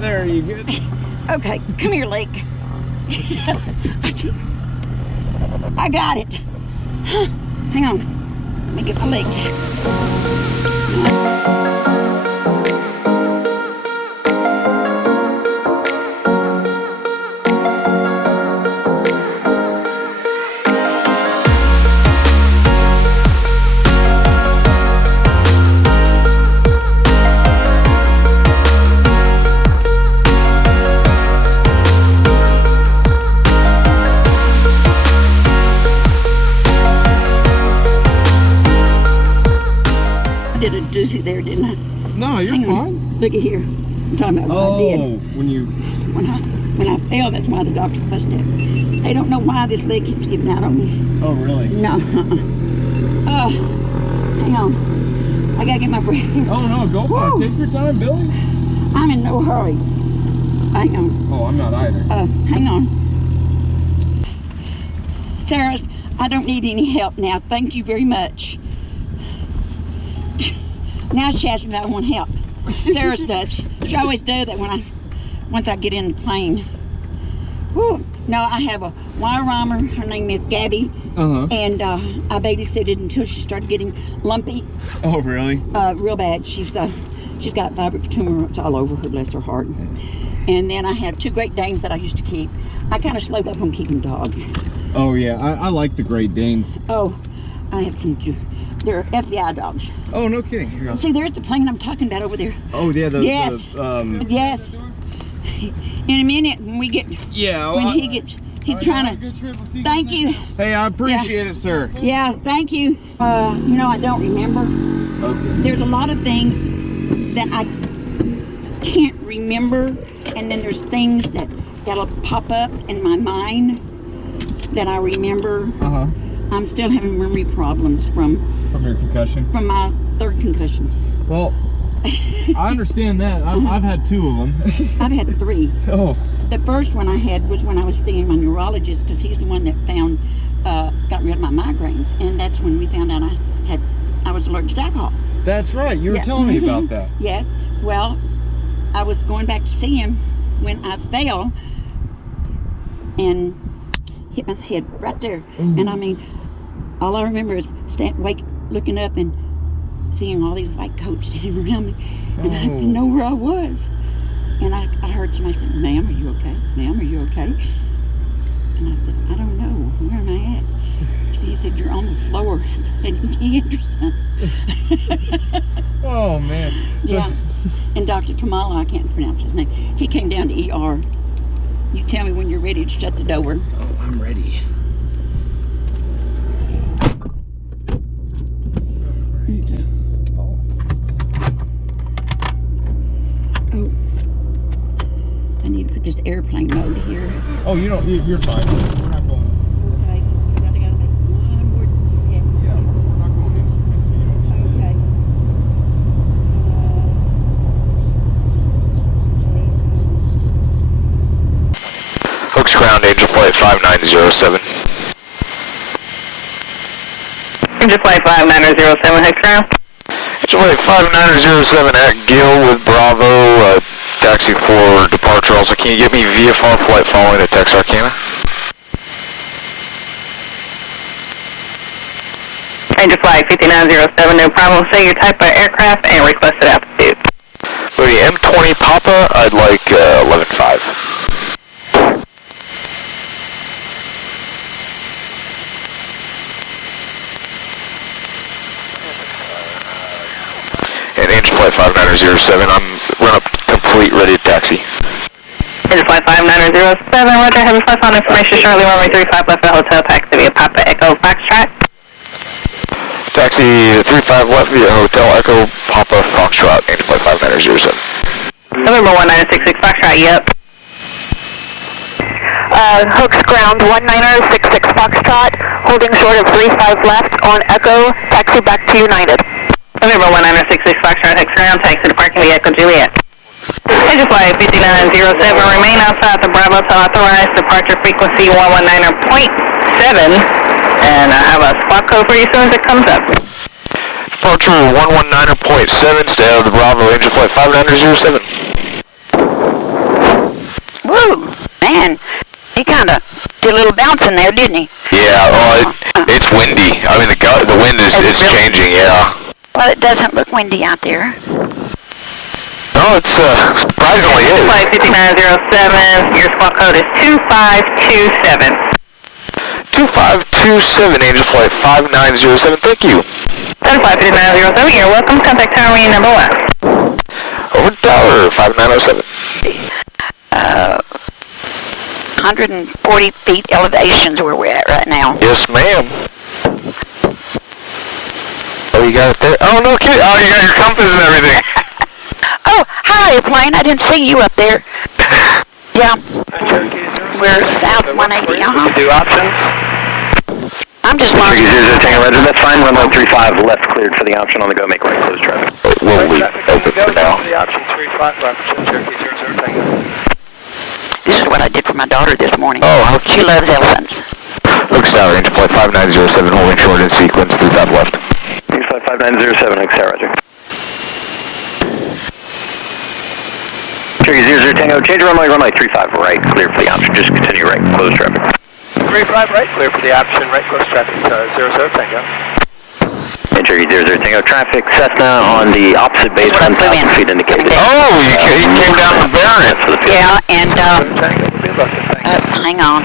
There, you good? Okay, come here, Lake. I got it. Hang on. Let me get my legs. Did a doozy there, didn't I? No, you're fine. Look at here. I'm talking about what I did. When I fell, that's why the doctor fussed at me. They don't know why this leg keeps giving out on me. Oh, really? No. Oh, hang on. I gotta get my breath. Oh, no, go for it. Take your time, Billy. I'm in no hurry. Hang on. Oh, I'm not either. Hang on. Sarah, I don't need any help now. Thank you very much. Now she asks me if I want help. Sarah does. She always does that once I get in the plane. Whew. No, I have a Weimaraner. Her name is Gabby. And I babysitted until she started getting lumpy. Oh, really? Real bad. She's got fibrous tumors all over her, bless her heart. And then I have 2 Great Danes that I used to keep. I kind of slowed up on keeping dogs. Oh, yeah. I like the Great Danes. Oh, I have some too. They're FBI dogs. Oh, no kidding. Here, see, there's the plane I'm talking about over there. Oh, yeah. Yes. Yes. In a minute, when we get... Yeah. Well, when he gets... He's trying to... Thank you. Hey, I appreciate it, sir. Yeah, thank you. You know, I don't remember. Okay. There's a lot of things that I can't remember, and then there's things that'll pop up in my mind that I remember. I'm still having memory problems from your concussion? From my 3rd concussion. Well, I understand that. I've had 2 of them. I've had 3. Oh. The first one I had was when I was seeing my neurologist, because he's the one that got rid of my migraines, and that's when we found out I was allergic to alcohol. That's right. You were telling me about that. Yes. Well, I was going back to see him when I fell and hit my head right there. And I mean, all I remember is looking up and seeing all these white coats standing around me, and I didn't know where I was. And I heard somebody say, "Ma'am, are you okay? Ma'am, are you okay?" And I said, "I don't know. Where am I at?" So he said, "You're on the floor at T. Anderson." Oh, man. Yeah. And Dr. Tamala, I can't pronounce his name, he came down to ER. You tell me when you're ready to shut the door. Oh, I'm ready. Oh, I need to put this airplane mode here. Oh, you're fine. We're not going. Okay, I gotta make one more check. Yeah, we're not going instruments, so you don't need that. Hooks ground, Angel Flight 5907. Angel Flight 5907, Hooks ground. Angel Flight 5907 at Gill with Bravo, taxi for departure. Also, can you get me VFR flight following at Texarkana? Angel Flight 5907, no problem. Say your type of aircraft and requested altitude. For the M20 Papa, I'd like 11.5. And Angel Flight 5907, I'm run up complete, ready to taxi. Angel Flight 5907, roger, have a flight on information shortly, runway 35 left at Hotel Taxi via Papa Echo Foxtrot. Taxi 35 left via Hotel Echo Papa Foxtrot, Angel Flight 5907. November 1966 Foxtrot, yep. Hooks ground 1966 Foxtrot, holding short of 35 left on Echo, taxi back to United. November 1966 Foxtrot, Hooks ground, taxi to parking via Echo Juliet. Angel Flight 5907, remain outside the Bravo to authorized departure frequency 119.7, and I have a spot code for you as soon as it comes up. departure 119.7, stay out of the Bravo, Angel Flight 5907. Woo, man, he kind of did a little bouncing there, didn't he? Yeah, well, it's windy. I mean, the wind is It's really? changing, yeah. Well, it doesn't look windy out there. No, it's surprisingly is. Flight 5907, your squawk code is 2527. 2527, Angel Flight 5907, thank you. Flight 5907, you're welcome. Contact tower meeting number 1. Over tower 5907. 140 feet elevation's where we're at right now. Yes, ma'am. Oh, you got it there? Oh, no kidding. Oh, you got your compass and everything. Oh, hi, airplane. I didn't see you up there. Yeah. We're south 180, Do options? I'm just marking. Roger, that's fine. Runway 35 left cleared for the option on the go. Make right close traffic. We'll leave open for now. The option 35 left, Cherokee 00 Tango. This is what I did for my daughter this morning. Oh, how She loves elephants. Looks tower, Angel Flight 5907, holding short in sequence, 35 left. Angel Flight 5907, XR, Roger. Cherokee 00 Tango, change runway 35 right, clear for the option. Just continue right, close traffic. 35 right, clear for the option, right, close traffic, 00 Tango. And Cherokee 00 Tango, traffic, Cessna on the opposite base, 1,000 feet indicated. Oh, you came down the Barron. Yeah, and, hang on.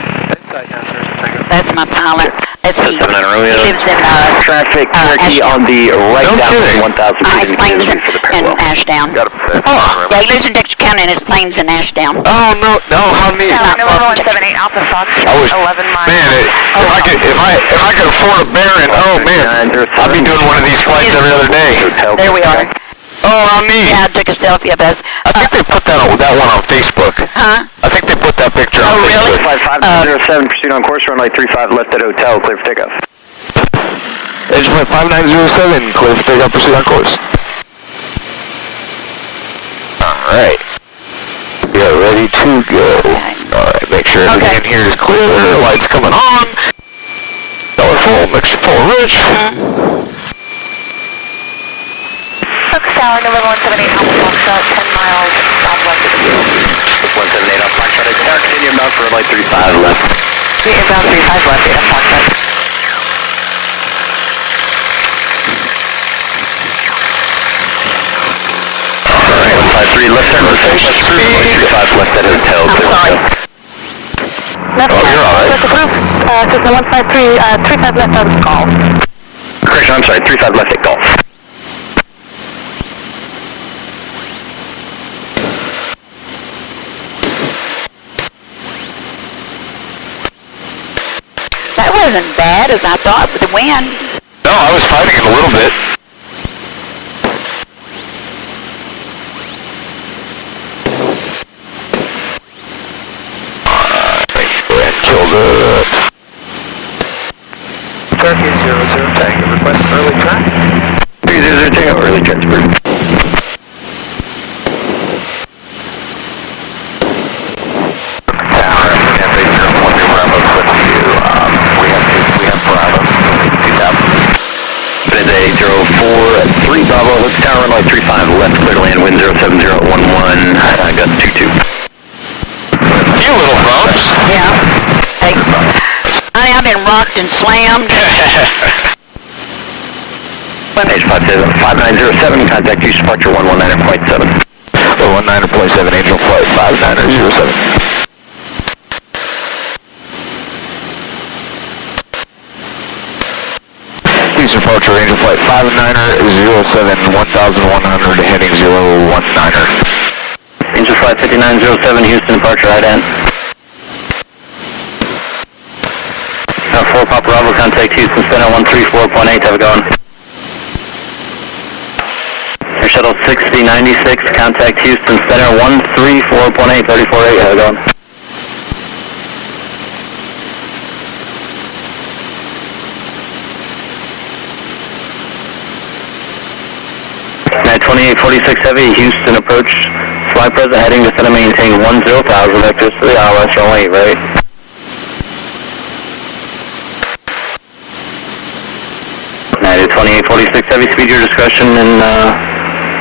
That's my pilot. That's he. He lives in, traffic, Cherokee Ashdown. on the right No down kidding. 1,000 His feet plane's indicated for the in parallel. Ashdown. Oh, Yeah, he lives in Texarkana and his plane's in Ashdown. oh no, how neat. Number 178 Alpha Fox, I was, 11 miles. man, if I could afford a Baron, oh man, I'd be doing one of these flights every other day. There we are. Oh, how neat. Yeah, I took a selfie of us. I think they put that one on Facebook. Huh? I think they put that picture Oh, on really? Facebook. Flight 5907, proceed on course, runway 35 left at hotel, clear for takeoff. Angel Flight 5907, clear for takeoff, proceed on course. Alright. We are ready to go. Alright, make sure everything in here is clear, lights coming on. Dollar full, mixture full, rich. Tower number 178 Alpha Fox, 10 miles southwest of the field. 178 off Foxtrot, tower, continue inbound for runway 35 left. Inbound 35 left, 8 Foxtrot. Alright, 153, left turn rotation speed. 35 left at hotel. I'm sorry. Left Oh, you're alright. Cessna 153, 35 left out of golf. Correction, I'm sorry, 35 left at golf. That wasn't bad as I thought with the wind. No, I was fighting it a little bit. And killed it. Turkey 00 Tango, request early track. 00 Tango, early transfer. Tower, Cafe 040 Bravo, clip to, we have Bravo, 2000. Today 043 Bravo, hook tower, runway 35 left, clear to land, wind 07011, got 22. You little bumps. Yeah. Hey, honey, I've been rocked and slammed. Page 5907, contact use departure 119.7. 119.7, Angel Flight 5907. Please departure Angel Flight 5907, 1100, heading 019er. Angel Flight 5907, Houston departure, right end. 4 Papa Bravo, contact Houston Center 134.8, have it going. Air Shuttle 6096, contact Houston Center 134.8, 34.8, have it going. At 2846 Heavy, Houston approach, fly present, heading to center, maintain 10,000, vectors to the ILS, runway 8, right. At 2846 heavy speed, your discretion, and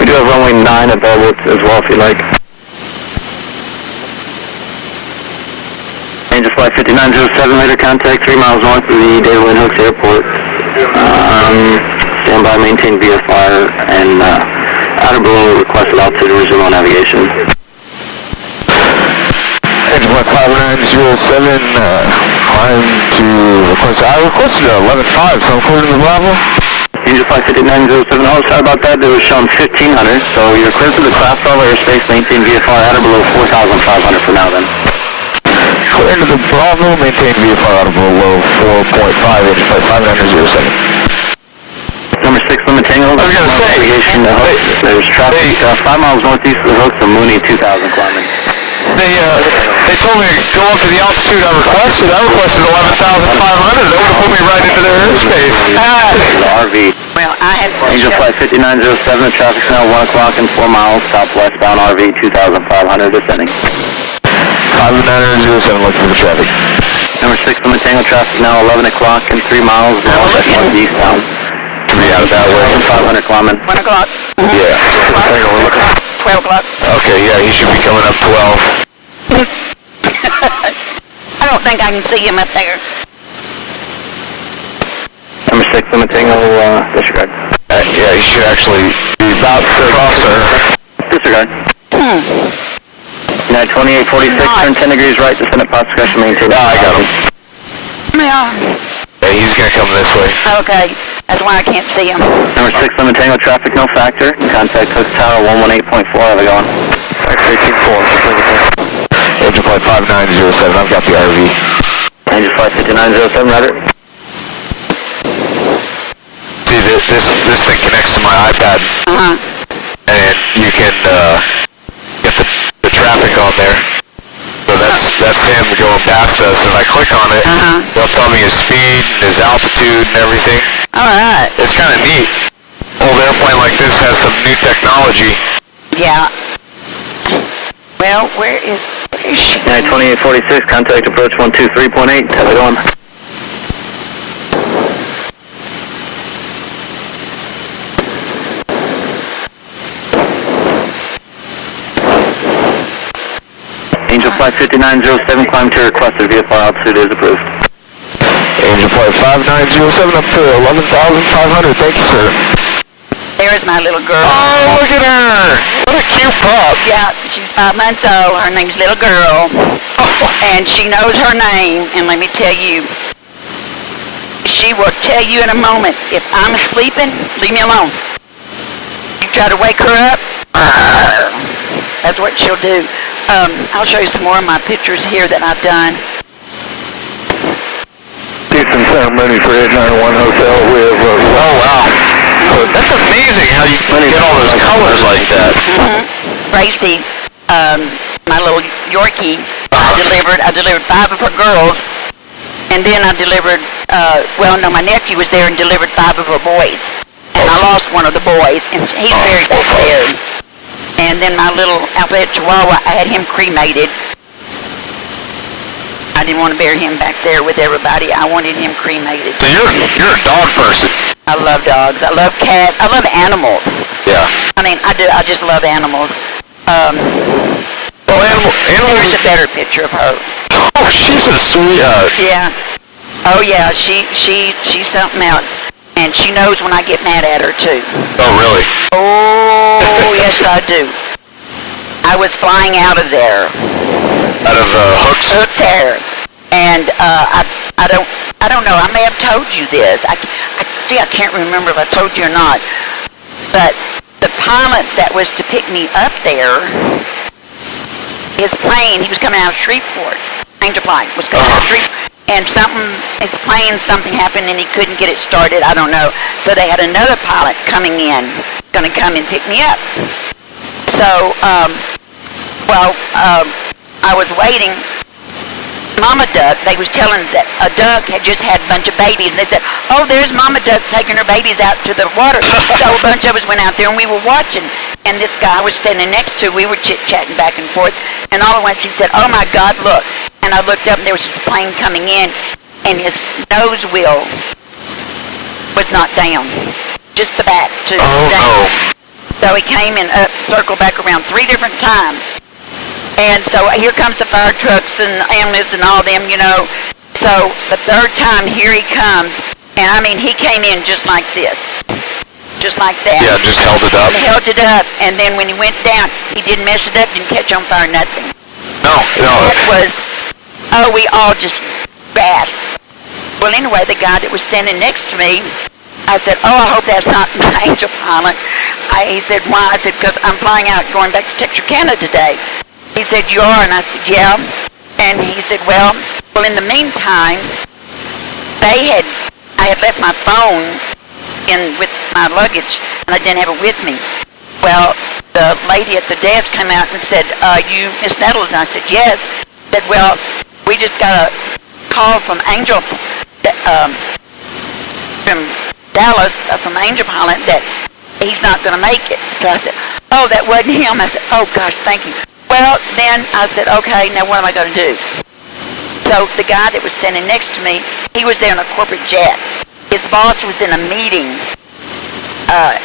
we do have runway 9 available as well if you like. Angel Flight 5907, later contact 3 miles north of the David Lynn Hooks Airport. Stand by, maintain VFR, and outer balloon requested altitude to resume on navigation. Angel Flight 5907, climb to request. I requested 11.5, so I'm clear to the Bravo. Angel Flight 5907, oh, sorry about that, it was shown 1500, so you're clear to the class level airspace, maintain VFR at or below 4,500 for now then. Clear into the Bravo, maintain VFR out of below 4.5, Angel Flight 5907. Number 6, limit tango. I was going to say, there's traffic 5 miles northeast of the Hooks of Mooney 2000 climbing. They told me to go up to the altitude I requested. I requested 11,500. That would have put me right into their airspace. The RV. Well, I had to Angel Flight 5907, the traffic's now 1 o'clock and 4 miles, southwestbound RV 2,500 descending. 5907, looking for the traffic. Number 6, limit tango, traffic now 11 o'clock and 3 miles, northeastbound. To be out that way. 500 climbing. 1 o'clock. Yeah. We're looking. 12 o'clock. Okay, yeah, he should be coming up 12. I don't think I can see him up there. Number 6, limit tango, disregard. Yeah, he should actually be about to cross her. Disregard. Now 2846, turn 10 degrees right, descend at path discretion, maintain. I got him. Yeah. Yeah, he's gonna come this way. Okay, that's why I can't see him. Number 6, limit tango, traffic no factor. Contact Hooks Tower 118.4, have it going. 18.4, just leave it there. Angel Flight 5907, I've got the RV. Angel Flight 5907, roger. See, this thing connects to my iPad, and you can get the traffic on there. So that's him going past us. If I click on it, they'll tell me his speed and his altitude and everything. All right. It's kind of neat. Old airplane like this has some new technology. Yeah. Well, where is she? Yeah, 2846, contact approach 123.8, how's it going? Angel Flight 5907, climb to requested VFR altitude is approved. Angel Flight 5907 up to 11,500. Thank you, sir. There's my little girl. Oh, look at her! What a cute pup! Yeah, she's 5 months old. Her name's Little Girl. And she knows her name. And let me tell you, she will tell you in a moment, if I'm sleeping, leave me alone. You try to wake her up, that's what she'll do. I'll show you some more of my pictures here that I've done. Decent ceremony for 891 Hotel. We have, oh, wow. That's amazing how you get all those colors like that. Gracie, my little Yorkie, I delivered 5 of her girls, and then I delivered, my nephew was there and delivered 5 of her boys, and I lost one of the boys, and he's buried back there. And then my little Alphabet Chihuahua, I had him cremated. I didn't want to bury him back there with everybody. I wanted him cremated. So you're a dog person. I love dogs. I love cats. I love animals. Yeah. I mean, I do. I just love animals. Well, animals. Here's a better picture of her. Oh, she's a sweetheart. Yeah. Oh yeah. She's something else, and she knows when I get mad at her too. Oh, really? Oh yes, I do. I was flying out of there. Out of Hooks? Hooks hair. And I don't know. I may have told you this. I can't remember if I told you or not. But the pilot that was to pick me up there, his plane, he was coming out of Shreveport. Angel Flight was coming out of Shreveport. And something happened and he couldn't get it started. I don't know. So they had another pilot coming in, going to come and pick me up. So, I was waiting. Mama Duck, they was telling us that a duck had just had a bunch of babies, and they said, oh, there's Mama Duck taking her babies out to the water. So a bunch of us went out there, and we were watching, and this guy I was standing next to, we were chit-chatting back and forth, and all at once he said, oh, my God, look. And I looked up, and there was this plane coming in, and his nose wheel was not down. just the back to Oh, down. no. So he came and circled back around 3 different times. And so here comes the fire trucks and ambulance and all them, you know. So the 3rd time, here he comes. And I mean, he came in just like this. Just like that. Yeah, just held it up. And held it up. And then when he went down, he didn't mess it up, didn't catch on fire, nothing. No. That was, we all just gasped. Well, anyway, the guy that was standing next to me, I said, I hope that's not my Angel pilot. He said, why? I said, because I'm flying out, going back to Texarkana today. He said, you are? And I said, yeah. And he said, well, in the meantime, I had left my phone with my luggage, and I didn't have it with me. Well, the lady at the desk came out and said, you Miss Nettles? And I said, yes. Said, well, we just got a call from Angel, from Dallas, from Angel Pilot, that he's not going to make it. So I said, oh, that wasn't him. I said, oh, gosh, thank you. Well, then I said, okay, now what am I going to do? So the guy that was standing next to me, he was there in a corporate jet. His boss was in a meeting.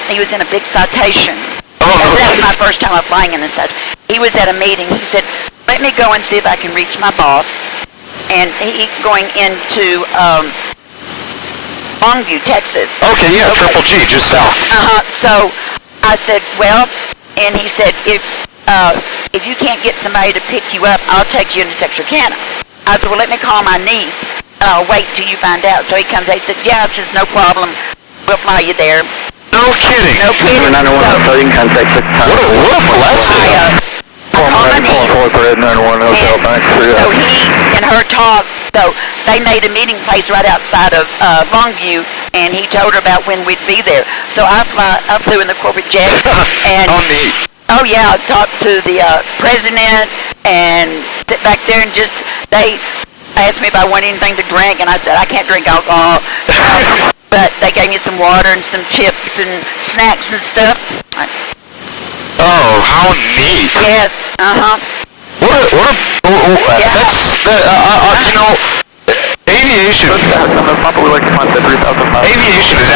He was in a big citation. That was my first time of flying in a citation. He was at a meeting. He said, let me go and see if I can reach my boss. And he going into Longview, Texas. Okay, yeah, Triple G, just south. So I said, well, and he said, if you can't get somebody to pick you up, I'll take you into Texarkana. I said, well, let me call my niece. I'll wait till you find out. So he comes out. He said, yeah, I says, no problem. We'll fly you there. No kidding. No kidding. What a blessing. I called my niece. So he and her talked. So they made a meeting place right outside of Longview, and he told her about when we'd be there. So I flew in the corporate jet. And oh, neat. Oh, yeah, I talked to the president and sit back there and just, they asked me if I wanted anything to drink, and I said, I can't drink alcohol. But they gave me some water and some chips and snacks and stuff. Oh, how neat. Yes, That's, you know, aviation is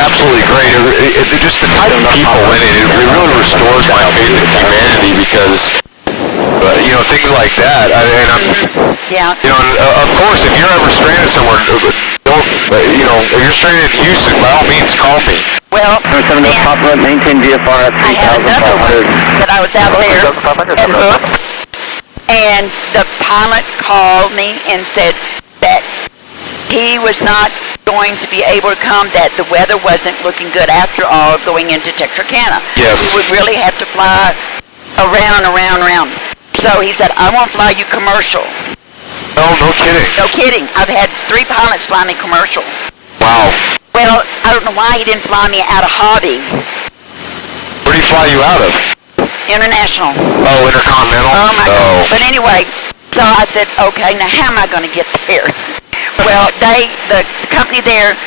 absolutely great. Just the type of people in it, it really restores my faith in humanity because, you know, things like that. Yeah. You know, of course, if you're ever stranded somewhere, don't, you know, if you're stranded in Houston, by all means, call me. Well, maintain VFR at 3,500. I had another one that I was out there at Hooks, and the pilot called me and said that he was not going to be able to come, that the weather wasn't looking good after all going into Texarkana. Yes. He would really have to fly around. So he said, I won't fly you commercial. Oh, no kidding. No kidding. I've had 3 pilots fly me commercial. Wow. Well, I don't know why he didn't fly me out of hobby. Where do he fly you out of? International. Oh, Intercontinental? Oh, my God. But anyway, so I said, okay, now how am I going to get there? Well, the company there,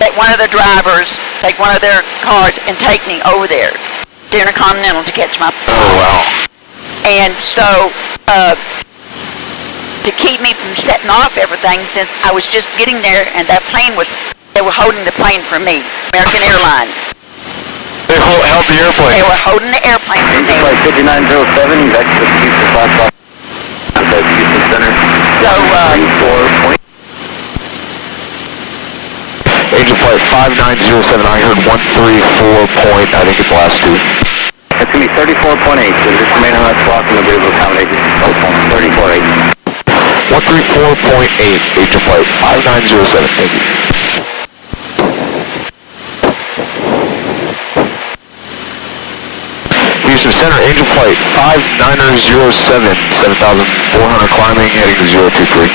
that one of the drivers take one of their cars and take me over there to Intercontinental to catch my flight. Oh, wow. And so, to keep me from setting off everything, since I was just getting there and that plane was, they were holding the plane for me, American Airlines. They held the airplane? They were holding the airplane for me. Flight 5907, back to Houston Flash Off. Houston Center. So, Angel Flight 5907, I heard 134 point, I think it's the last 2. It's going to be 34.8, so just remain on that clock and we'll be able to accommodate you. 34.8. 134.8, Angel Flight 5907, thank you. Houston Center, Angel Flight 5907, 7,400 climbing, heading to 023.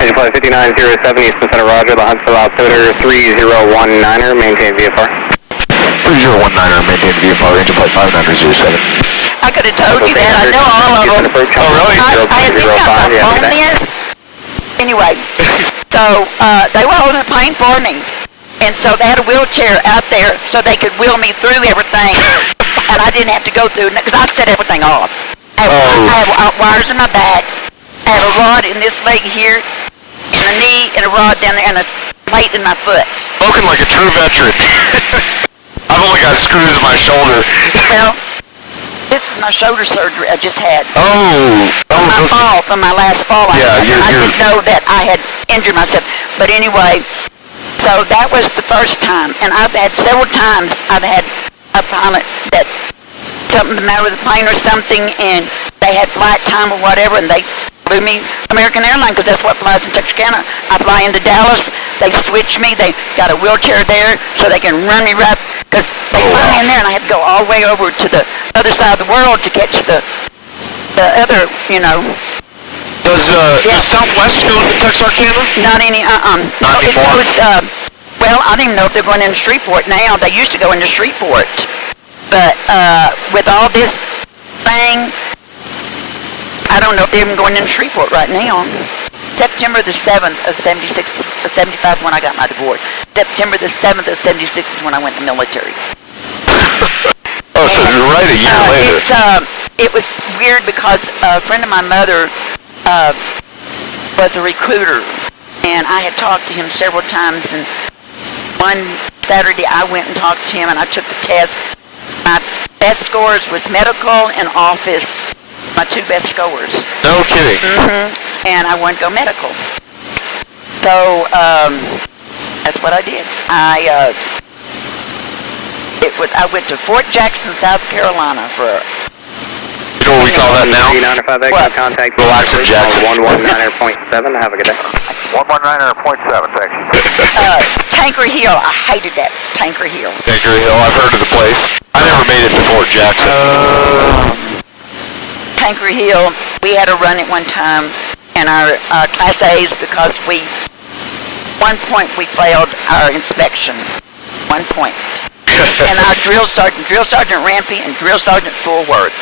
Angel Flight 5907, Houston Center, Roger, the Huntsville altimeter 3019er, maintain VFR. 3019er, maintain VFR, Angel Flight 5907. I could have told you that. I know all of them. Oh, really? I had been on the phone there. Anyway, so they were holding a plane for me. And so they had a wheelchair out there so they could wheel me through everything. And I didn't have to go through, because I set everything off. I have wires in my back. I have a rod in this leg here, and a knee, and a rod down there, and a plate in my foot. Spoken like a true veteran. I've only got screws in my shoulder. Well, this is my shoulder surgery I just had. My fall, from my last fall. I didn't know that I had injured myself. But anyway, so that was the first time. And I've had several times I've had a pilot that something the matter with the plane or something, and they had flight time or whatever, and they flew me American Airlines, because that's what flies in Texarkana. I fly into Dallas, they switch me, they got a wheelchair there so they can run me right, because they fly me in there, and I had to go all the way over to the other side of the world to catch the other, you know. Does Southwest go to Texarkana? Not any, Not anymore? It goes, well, I don't even know if they're going into Shreveport now. They used to go into Shreveport. But with all this thing, I don't know if they're even going into Shreveport right now. September the 7th of 75 when I got my divorce. September the 7th of 76 is when I went in the military. Oh, so you're right a year later. It was weird because a friend of my mother was a recruiter, and I had talked to him several times, and one Saturday I went and talked to him, and I took the test. My best scores was medical and office, my two best scores. No kidding. And I wanted to go medical. So, that's what I did. I went to Fort Jackson, South Carolina for... You know what we call that now? 395X, contact Relaxing Jackson. 119.7, have a good day. 119.7, taxi. Tanker Hill, I hated that. Tanker Hill. Tanker Hill, I've heard of the place. I never made it to Fort Jackson. Tanker Hill, we had a run at one time in our Class A's because one point we failed our inspection. 1 point. And our drill sergeant Rampy and drill sergeant Fullworth.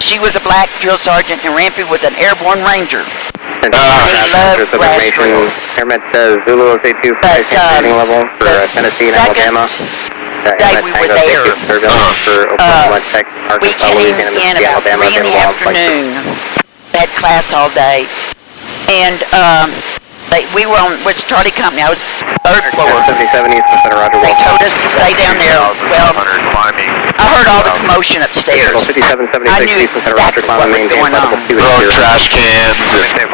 She was a black drill sergeant and Rampy was an airborne ranger. He loved grass drills. Airmet says Zulu 825 training level for Tennessee and Alabama. Day we were there, we came in about 3 in the afternoon. Had class all day, and we were on which Charlie Company. I was third floor. 77 East Center, Roger. They told us to stay down there. Well, I heard all the commotion upstairs. 5776 I knew East Center, Roger. exactly what was going on. Throwing trash cans and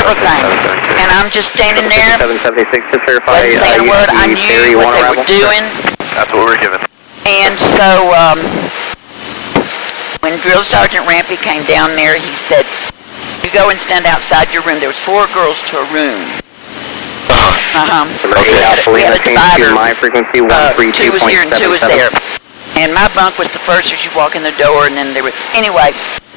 Everything. And I'm just standing there, 5776 to verify. wasn't saying a word. I knew what they were doing. that's what we were given. And so, when Drill Sergeant Rampy came down there, he said, you go and stand outside your room. There was 4 girls to a room. We had a divider. My frequency 2 was here and 2 was there. And my bunk was the first as you walk in the door, and then there was... Anyway,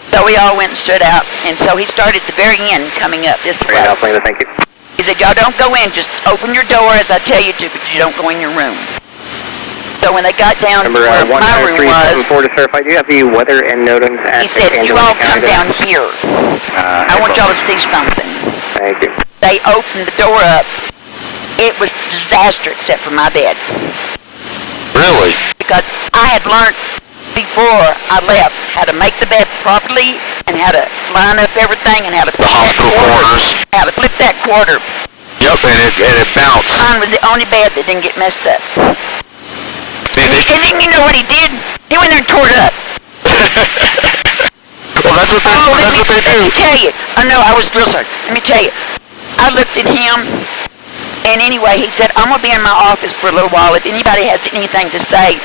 so we all went and stood out, and so he started at the very end coming up this way. Thank you. He said, y'all don't go in, just open your door as I tell you to, but you don't go in your room. So when they got down to where my room was, to certify, do you have the weather and NOTAMs at he said, you all come down here. I want y'all to see something. Thank you. They opened the door up. It was disaster except for my bed. Really? Because I had learned before I left how to make the bed properly and how to line up everything and how to flip that quarter. How to flip that quarter. Yep, and it bounced. Mine was the only bed that didn't get messed up. And then you know what he did? He went there and tore it up. Well, that's what they do. Let me tell you. I know I was drill sergeant. Let me tell you. I looked at him, and anyway, he said, I'm going to be in my office for a little while. If anybody has anything to say,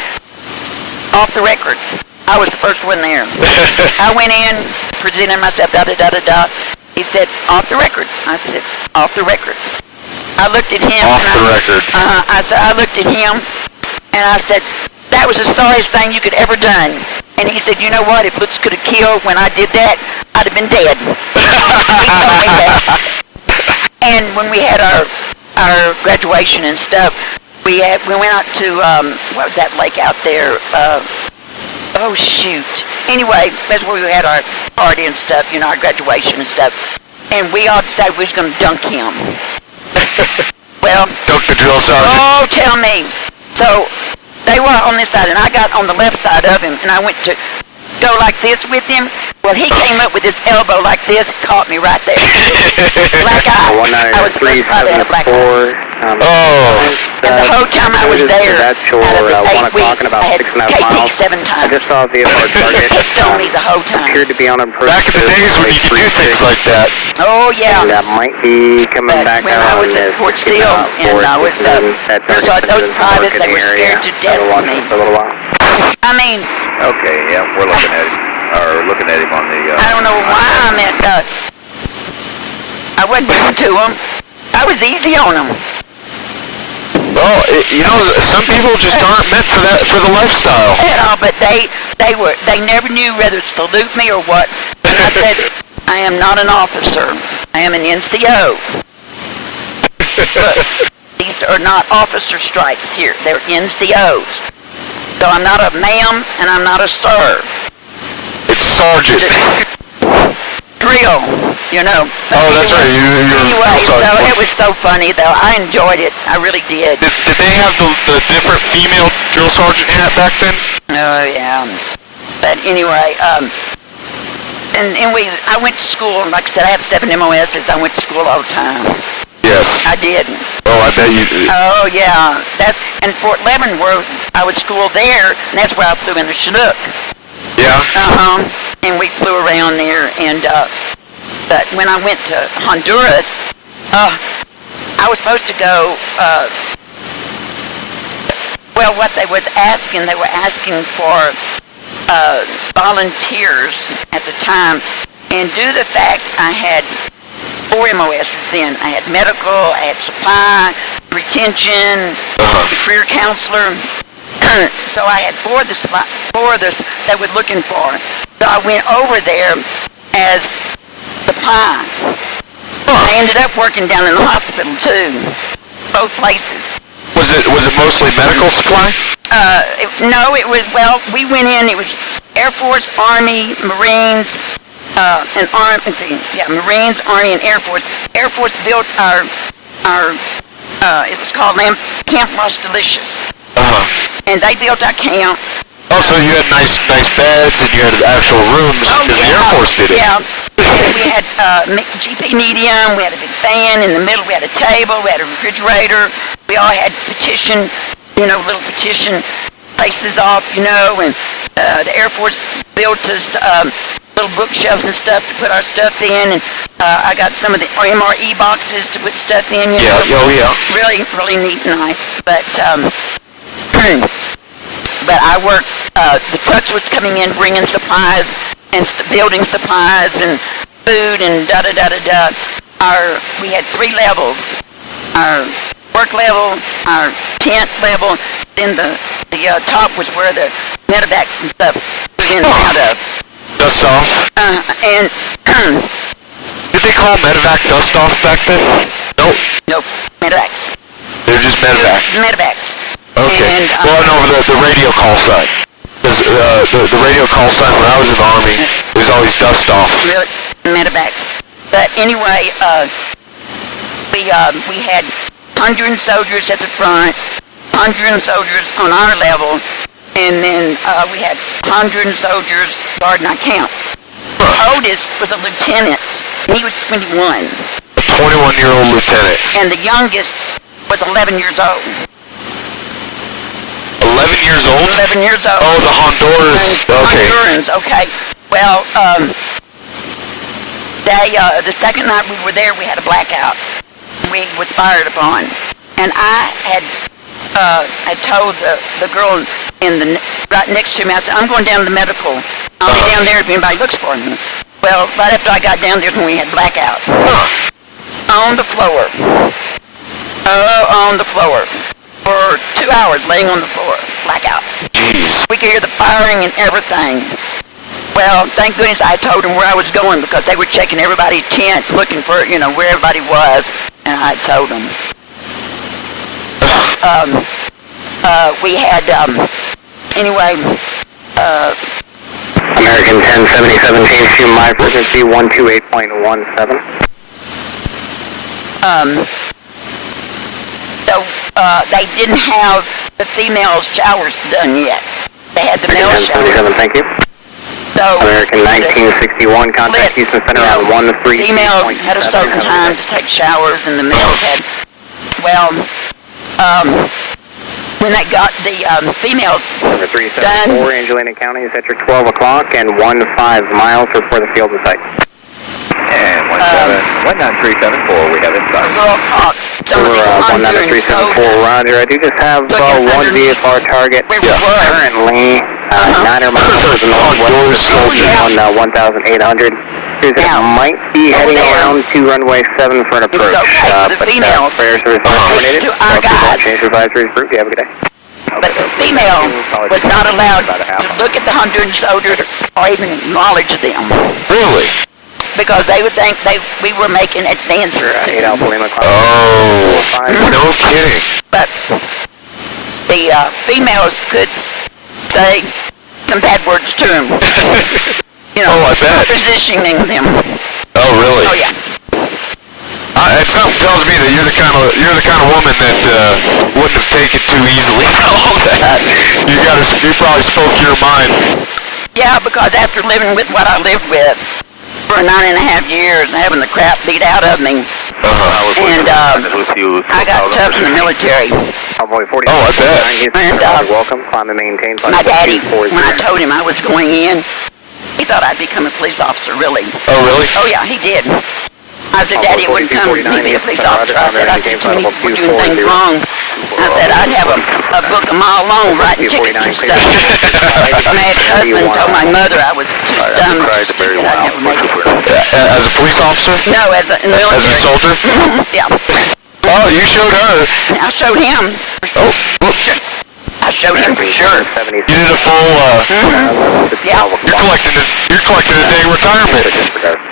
off the record. I was the first one there. I went in, presented myself, da-da-da-da-da. He said, off the record. I said, off the record. I looked at him. Off the record. I looked at him, and I said, that was the sorriest thing you could ever done. And he said, you know what, if Lutz could have killed when I did that, I'd have been dead. He told me that. And when we had our graduation and stuff, we went out to, what was that lake out there? Oh, shoot. Anyway, that's where we had our party and stuff, you know, our graduation and stuff. And we all decided we was going to dunk him. Well. Dunk the drill sergeant. Oh, tell me. So, they were on this side, and I got on the left side of him, and I went to go like this with him. Well, he came up with his elbow like this and caught me right there. Black eye. I was probably had a black eye. And the whole time I was there, out of the 8 weeks, I had KP 7 times. I just saw a vehicle target. It picked on me the whole time. Appeared to be on a person. Back in the days when you could do things like that. Oh, yeah. And that might be coming But back when I was at Fort Steele, and I was, those privates, they were scared to death of me. For a little while. I mean, Okay, yeah, we're looking at him. Or looking at him on the... I don't know why I'm at, I wasn't doing to them. I was easy on them. Well, some people just aren't meant for that, for the lifestyle. You know, but they never knew whether to salute me or what. And I said, I am not an officer. I am an NCO. But these are not officer stripes here. They're NCOs. So I'm not a ma'am and I'm not a sir. It's sergeant. Drill, you know. Oh, that's right. Anyway, so it was so funny, though. I enjoyed it. I really did. Did they have the different female drill sergeant hat back then? Oh, yeah. But anyway, I went to school. Like I said, I have 7 MOSs. I went to school all the time. Yes. I did. Oh, I bet you did. Oh, yeah. And Fort Leavenworth, I was school there, and that's where I flew into Chinook. Yeah? Uh-huh. And we flew around there, and, but when I went to Honduras, I was supposed to go, well, what they were asking for, volunteers at the time, and due to the fact I had 4 MOSs then. I had medical, I had supply, retention, career counselor. So I had 4 of the that we're looking for. So I went over there as supply. I ended up working down in the hospital too, both places. Was it mostly medical supply? No, it was, well, we went in, it was Air Force, Army, Marines, Marines, Army, and Air Force. Air Force built our it was called Camp Los Delicious. And they built our camp. Oh, so you had nice beds and you had actual rooms because the Air Force did it. Yeah. And we had GP medium, we had a big fan in the middle, we had a table, we had a refrigerator. We all had petition, little petition places off, and the Air Force built us little bookshelves and stuff to put our stuff in, and I got some of the MRE boxes to put stuff in, Yeah, Really, really neat and nice. But but I worked, the trucks was coming in bringing supplies and building supplies and food and da-da-da-da-da. We had 3 levels. Our work level, our tent level, then the top was where the medevacs and stuff was in and out of. Dust off? And did they call medevac dust off back then? Nope, medevacs. They're just medevac? Medevacs. Okay. And, the radio call sign. Because the radio call sign when I was in the Army, it was always dust off. Really, medevacs. But anyway, we had 100 soldiers at the front, 100 soldiers on our level, and then we had 100 soldiers guarding our camp. The oldest was a lieutenant, and he was 21. A 21-year-old lieutenant. And the youngest was 11 years old. 11 years old? 11 years old. Oh, the Honduras. Okay. Hondurans, okay. Well, the second night we were there, we had a blackout. We was fired upon. And I told the girl right next to me, I said, I'm going down to the medical. I'll be down there if anybody looks for me. Well, right after I got down there is when we had blackout. On the floor. On the floor. For 2 hours laying on the floor. Blackout. Jeez. We could hear the firing and everything. Well, thank goodness I told them where I was going because they were checking everybody's tents, looking for, where everybody was. And I told them. We had, anyway, American 1077, change to my frequency 128.17. So, they didn't have the female showers done yet. They had the male showers. 1077, thank you. So, American 1961, contact Houston Center on 13.7. Females had a certain time to take showers, and the males had well, when I got the females Number 374, done, Angelina County is at your 12 o'clock and 15 miles for the field of sight. And 19374, we have inside. girl caught some of the Honduran 19374, soldiers. Roger. I do just have Looking one underneath VFR target where we were. currently 9 miles to the northwest on 1,800. Now, Might be heading around to runway 7 for an approach. okay for the females. Prayer service terminated. To our guys. Change advisories group. You have a good day. But the female was not allowed to look at the Honduran soldiers or even acknowledge them. Really? Because they would think we were making advances to 8 them. Alpha Lima. Oh, no kidding. But the females could say some bad words to them. You know, Oh, I bet. positioning them. Oh, really? Oh, yeah. And something tells me that you're the kind of woman that wouldn't have taken too easily all that. You probably spoke your mind. Yeah, because after living with what I lived with for 9.5 years and having the crap beat out of me, and I got tough in the military. Oh, I bet. And welcome. Climb and maintain. my daddy, when I told him I was going in, he thought I'd become a police officer, really. Oh, really? Oh, yeah, he did. I said, Daddy, it wouldn't come to me be a police officer. I said, too many people were doing things wrong. I said, I'd have a book a mile long writing tickets and stuff. My ex-husband told my mother I was too dumb to stupid. I'd never make it. As a police officer? No, as a military. As a soldier? Yeah. Oh, you showed her. I showed him. Oh, whoops. I showed him for sure. You did a full, Yeah. you're collecting a day retirement.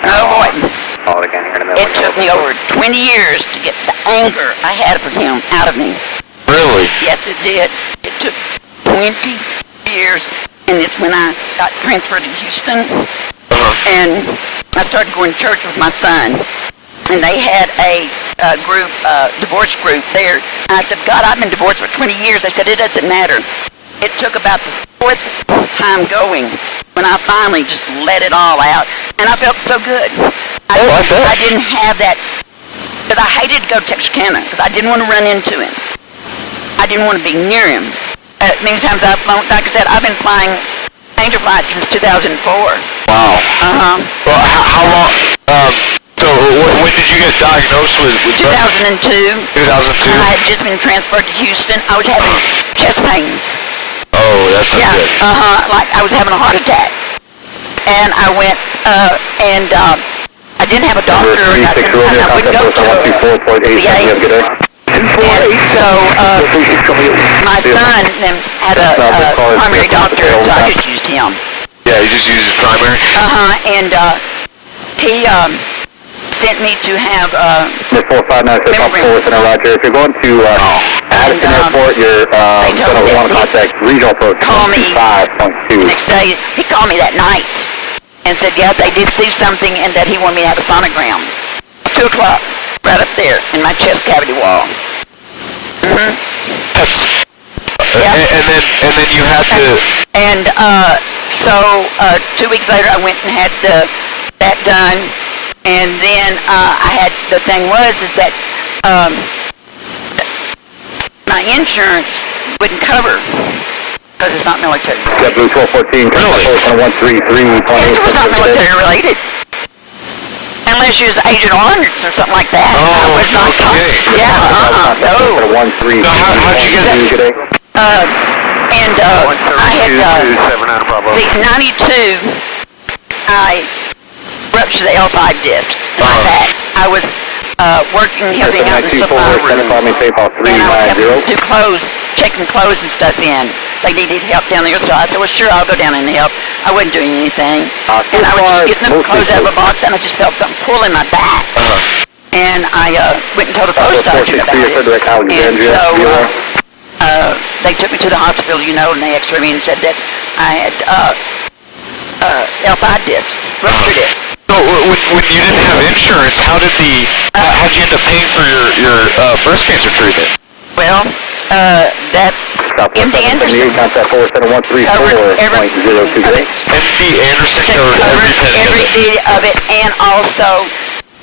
Oh, boy. It It took me over 20 years to get the anger I had for him out of me. Really? Yes, it did. It took 20 years, and it's when I got transferred to Houston, and I started going to church with my son, and they had a group, divorce group there. And I said, God, I've been divorced for 20 years. I said, it doesn't matter. It took about the 4th time going when I finally just let it all out, and I felt so good. I bet. I didn't have that, because I hated to go to Texarkana, because I didn't want to run into him. I didn't want to be near him. Many times I've flown, like I said, I've been flying Angel Flight since 2004. Wow. Uh-huh. Well, how long, so when did you get diagnosed with 2002. 2002? I had just been transferred to Houston. I was having chest pains. Oh, that's not Yeah, good. like I was having a heart attack. And I went, and I didn't have a doctor or nothing, and I wouldn't go to VA. And so, my son had a primary doctor, so I just used him. Yeah, you just use his primary? And he sent me to have, 4596 Roger. If you're going to Addison Airport, you're going to want to contact regional approach. Call me 5.2. next day. He called me that night and said, yeah, they did see something and that he wanted me to have a sonogram. 2 o'clock, right up there in my chest cavity wall. That's, Yeah. and then you had to, And so 2 weeks later, I went and had that done. And then I had, the thing is that my insurance wouldn't cover because it's not military. JetBlue 1214, Really? 133.8. It was not military related. Unless you was Agent Orange or something like that. Oh, I was not okay. Yeah, no. 13. So how'd you get today? And I had, see, 92, I ruptured the L5 disc in my back. I was working, helping out in the supply room. And I was having to do clothes, checking clothes and stuff in. They needed help down there, so I said, well, sure, I'll go down and help. I wasn't doing anything. And I was just getting the clothes out of a box, and I just felt something pulling my back. And I went and told the post sergeant about it. And so they took me to the hospital, and they x-rayed me and said that I had L5 disc, ruptured it. So when you didn't have insurance, how'd you end up paying for your breast cancer treatment? Well, that's MD Anderson covered every of it. MD Anderson covered Covered every penny of every it. bit of it, and also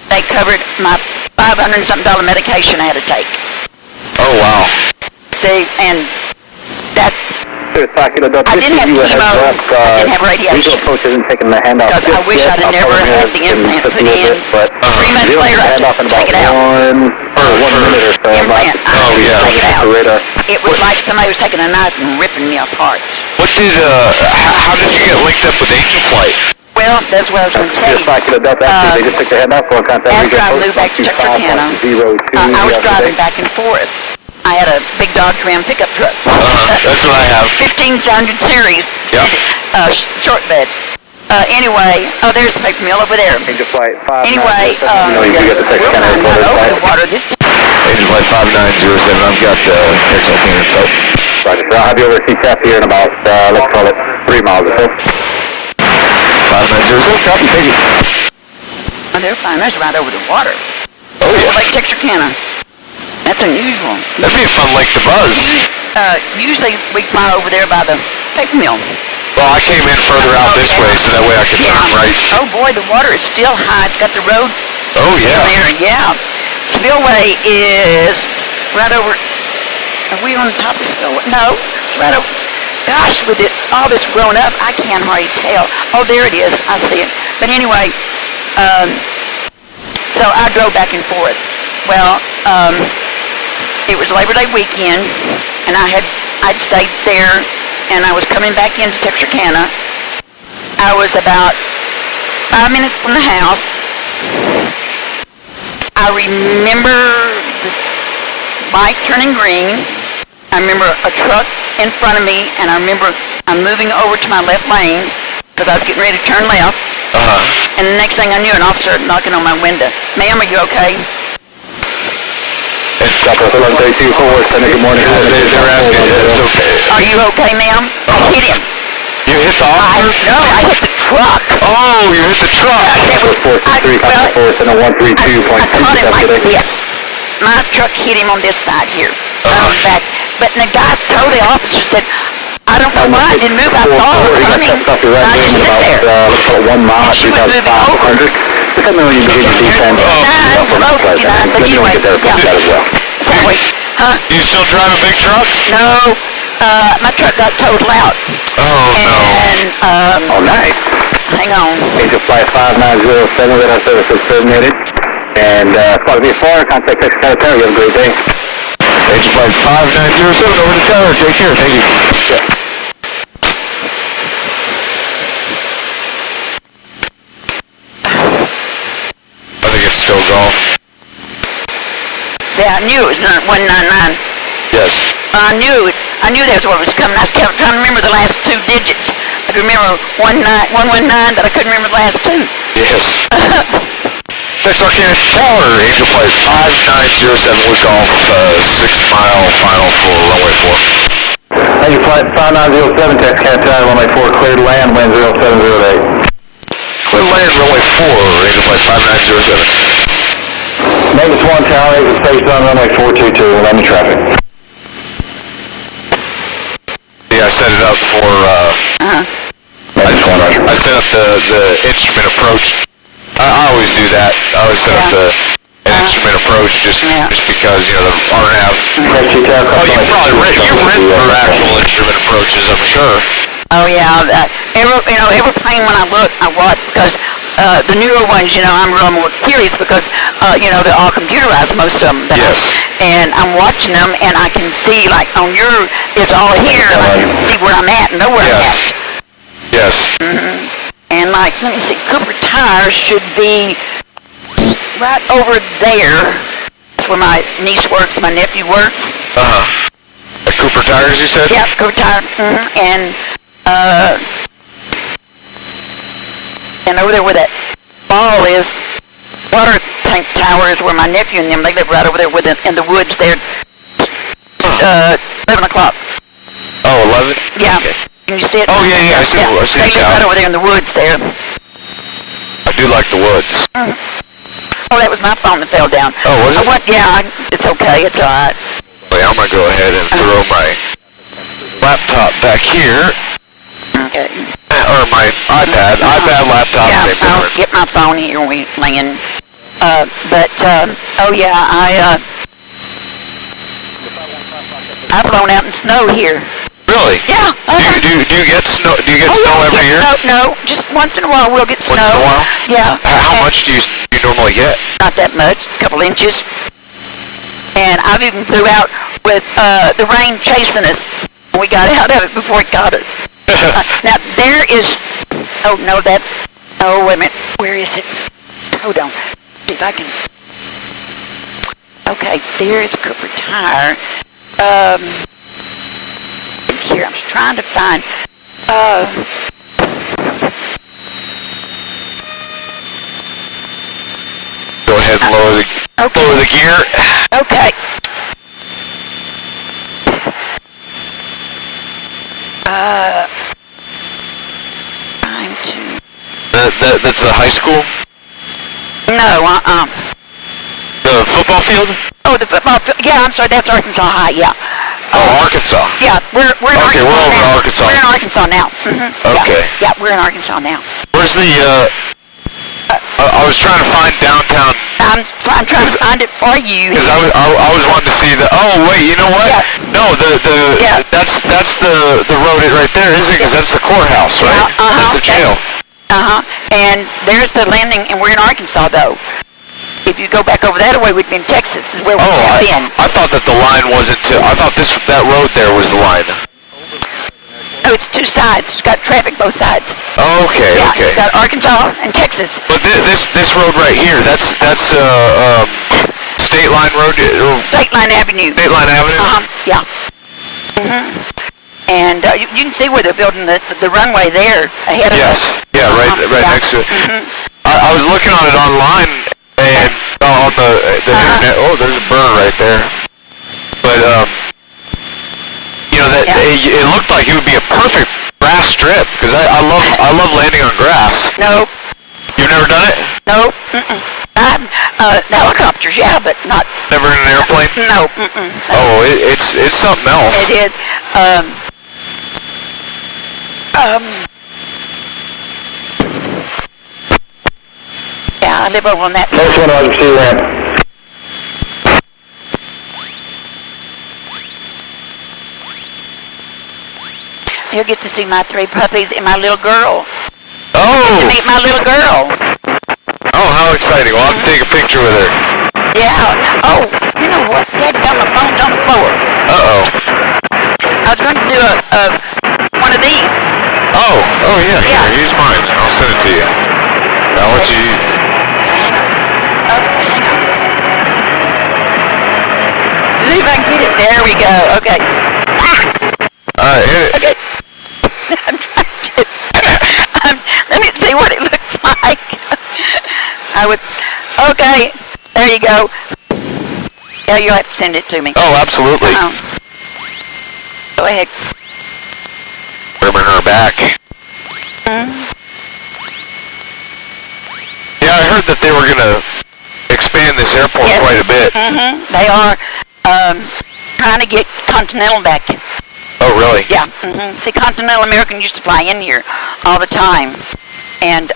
they covered my $500-something medication I had to take. Oh, wow. See, and that, I didn't have chemo, I didn't have radiation. Approach isn't taking the handoff. Because I wish I'd have never had the implant put in. 3 months later, I just take it out. 1 minute or so. Implant, I yeah. take it out. It was like somebody was taking a knife and ripping me apart. What did, how did you get linked up with Angel Flight? Well, that's what I was going to tell you. They just took their hand off for contact. After I moved back to Texarkana, I was driving back and forth. I had a big Dodge Ram pickup truck. That's what I have. 1500 series. Yep. Short bed. Anyway, there's the paper mill over there. Angel Flight 5. Anyway, we're not over the water this time. Angel Flight 5907, I've got the Texarkana, so. Roger, I'll have you over CTAP here in about, let's call it 3 miles or so. 5907, copy, thank you. Oh, they're fine. That's right over the water. Oh, yeah. Lake Texarkana. That's unusual. That'd be a fun lake to buzz. Usually we fly over there by the paper mill. Well, I came in further out this way, so that way I could turn right. Oh boy, the water is still high. It's got the road Oh, yeah. there. Yeah. Spillway is right over. Are we on the top of Spillway? No, it's right over. Gosh, with it all this grown up, I can't hardly tell. Oh, there it is. I see it. But anyway, so I drove back and forth. Well, it was Labor Day weekend, and I'd stayed there, and I was coming back into Texarkana. I was about 5 minutes from the house. I remember the light turning green. I remember a truck in front of me, and I remember I'm moving over to my left lane because I was getting ready to turn left. And the next thing I knew, an officer knocking on my window. Ma'am, are you okay? Southwest 1132 forward, good morning. They're asking, it's okay. Are you okay, ma'am? I hit him. You hit the officer? No, I hit the truck. Oh, you hit the truck. I caught him like this. My truck hit him on this side here. Back. But the guy told the officer, said, I don't know why I didn't move. I saw her coming. I just sit there. And she was moving over. But anyway, Huh? Do you still drive a big truck? No. My truck got totaled out. Oh, And, oh, nice. hang on. Angel Flight 5907, radar service is terminated. And, thought to be far, contact Texarkana Tower. You have a great day. Angel Flight 5907, over the tower. Take care, thank you. Yeah. I think it's still golf. See, I knew it was 199. Yes. I knew that's what was coming. I was trying to remember the last 2 digits. I could remember 119, but I couldn't remember the last 2. Yes. Texarkana Tower, Angel Flight 5907 with golf, 6 mile final for runway 4. Angel Flight 5907, Texarkana Tower, runway 4, cleared land, wind 0708. Clear land, runway 4, Angel Flight 5907. Maintenance 1 tower, exit space on runway 422, landing traffic. Yeah, I set it up for, Maintenance 1, roger. I set up the instrument approach. I always do that. I always set up an instrument approach just because, you know, the RNAV. Oh, you probably rent for actual instrument approaches, I'm sure. Oh yeah, every plane when I look, I watch because the newer ones, you know, I'm real more curious because you know, they're all computerized, most of them. Yes. And I'm watching them, and I can see like on your, it's all here, and I can see where I'm at and know where I'm at. Yes. And like, let me see, Cooper Tires should be right over there where my niece works, my nephew works. At Cooper Tires, you said? Yeah, Cooper Tire. And over there where that ball is, water tank tower is where my nephew and them, they live right over there in the woods there. 11 o'clock. Oh, 11? Yeah. Okay. Can you see it? Oh, yeah, I see it. They live right over there in the woods there. I do like the woods. Oh, that was my phone that fell down. Oh, was it? It's okay. It's all right. Wait, I'm going to go ahead and throw my laptop back here. Okay. Or my iPad. iPad, laptop, same I'll difference. get my phone here when we land. Oh yeah, I've flown out in snow here. Really? Yeah. Do you get snow? Do you get snow every year? No, just once in a while we'll get snow. Once in a while? Yeah. How much do you normally get? Not that much, a couple inches. And I've even flew out with the rain chasing us. We got out of it before it got us. Now there is. Oh no, that's. Oh wait a minute. Where is it? Hold on. See if I can. Okay, there is Cooper Tire. Here, I'm trying to find. Go ahead and lower the gear. Okay. Time to. That's the high school. No, The football field. Oh, the football field. Yeah, I'm sorry. That's Arkansas High. Yeah. Oh, Arkansas. Yeah, we're in Okay, Arkansas we're over now. in Arkansas. We're in Arkansas now. Mm-hmm. Okay. Yeah, we're in Arkansas now. Where's the? I was trying to find downtown. I'm trying to find it for you. Because I was wanting to see the. Oh wait, you know what? Yeah. No, Yeah. that's the road right there, isn't it? Because that's the courthouse, right? Yeah, That's the jail. And there's the landing, and we're in Arkansas though. If you go back over that way, we'd be in Texas, is where we have been. I thought that the line wasn't. I thought that road there was the line. Oh, it's two sides. It's got traffic both sides. Okay, Yeah, okay. it's got Arkansas and Texas. But this road right here, that's State Line Road. State Line Avenue. State Line Avenue. Yeah. And you can see where they're building the runway there ahead of us. Yes. Yeah, right next to it. I was looking on it online and on the internet. Oh, there's a burn right there. But it looked like it would be a perfect grass strip because I love landing on grass. Nope. You've never done it? Nope. Helicopters, yeah, but not. Never in an airplane? No. Oh, it's something else. It is. Yeah, I live over on that. Next one, I'll see you ramp. You'll get to see my three puppies and my little girl. Oh! To meet my little girl. Oh, how exciting. Well, I'll have to take a picture with her. Yeah. Oh, you know what? Dad got my phone's on the floor. Uh-oh. I was going to do one of these. Oh, yeah. Yeah. Here, here's mine. I'll send it to you. I'll let you... Okay, hang on. See if I can get it. There we go. Okay. Alright, hit it. Okay. I'm trying to. Let me see what it looks like. Okay. There you go. Yeah, you'll have to send it to me. Oh, absolutely. Go ahead. Bring her back. Yeah, I heard that they were going to expand this airport quite a bit. They are trying to get Continental back. Oh, really? Yeah. See, Continental American used to fly in here all the time. And,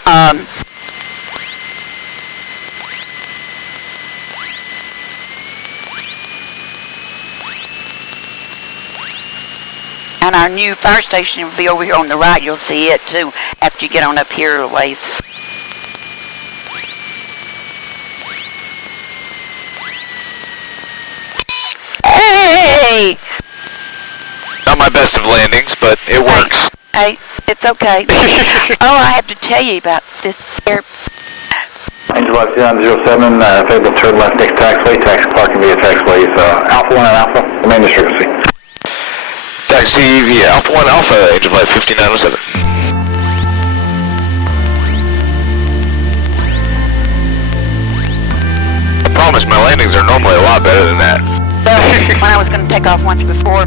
and our new fire station will be over here on the right. You'll see it, too, after you get on up here a ways. Hey! Not my best of landings, but it works. Hey, it's okay. Oh, I have to tell you about this air. Angel Flight 0907, available turn left next taxiway, taxi parking via taxiways Alpha 1 and Alpha, remain this frequency. Taxi via Alpha 1 Alpha, Angel Flight 5907. I promise my landings are normally a lot better than that. Well, when I was going to take off once before,